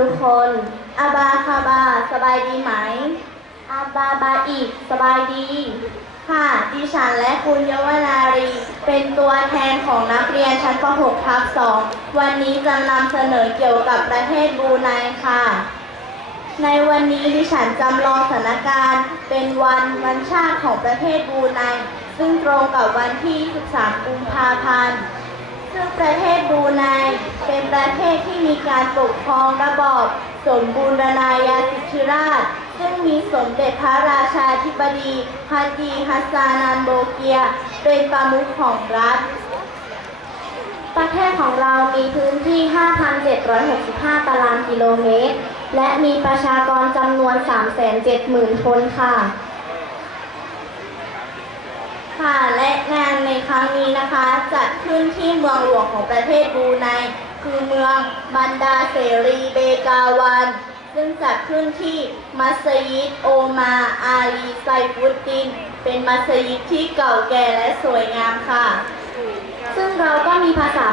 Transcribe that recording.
ทุกคนอาบาคาบา สบายดีไหมอาบาบาอีกสบายดี ค่ะ ดิฉันและคุณเยาวนารี เป็นตัวแทนของนักเรียนชั้นป .6 ทับ2วันนี้จะนำเสนอเกี่ยวกับประเทศบรูไนค่ะ ในวันนี้ดิฉันจำลองสถานการณ์ เป็นวันวันชาติของประเทศบรูไน ซึ่งตรงกับวันที่ 13 กุมภาพันธ์ ซึ่งประเทศบรูไนเประเทศที่มีการปกครองระบอบสมบูรณาญาสิทธิราช ซึ่งมีสมเด็จพระราชาธิบดีฮัดดีฮัสซานันโบเกีย เป็นประมุขของรัฐ ประเทศของเรามีพื้นที่ 5,765 ตารางกิโลเมตร และมีประชากรจำนวน 370,000 คนค่ะค่ะและงานในครั้งนี้นะคะจัดขึ้นที่เมืองหลวงของประเทศบูไน คือเมืองบันดาเสรีเบกาวัน ซึ่งจัดขึ้นที่มัสยิดโอมาอาลีไซฟุดดิน เป็นมัสยิดที่เก่าแก่และสวยงามค่ะ ซึ่งเราก็มีภาษา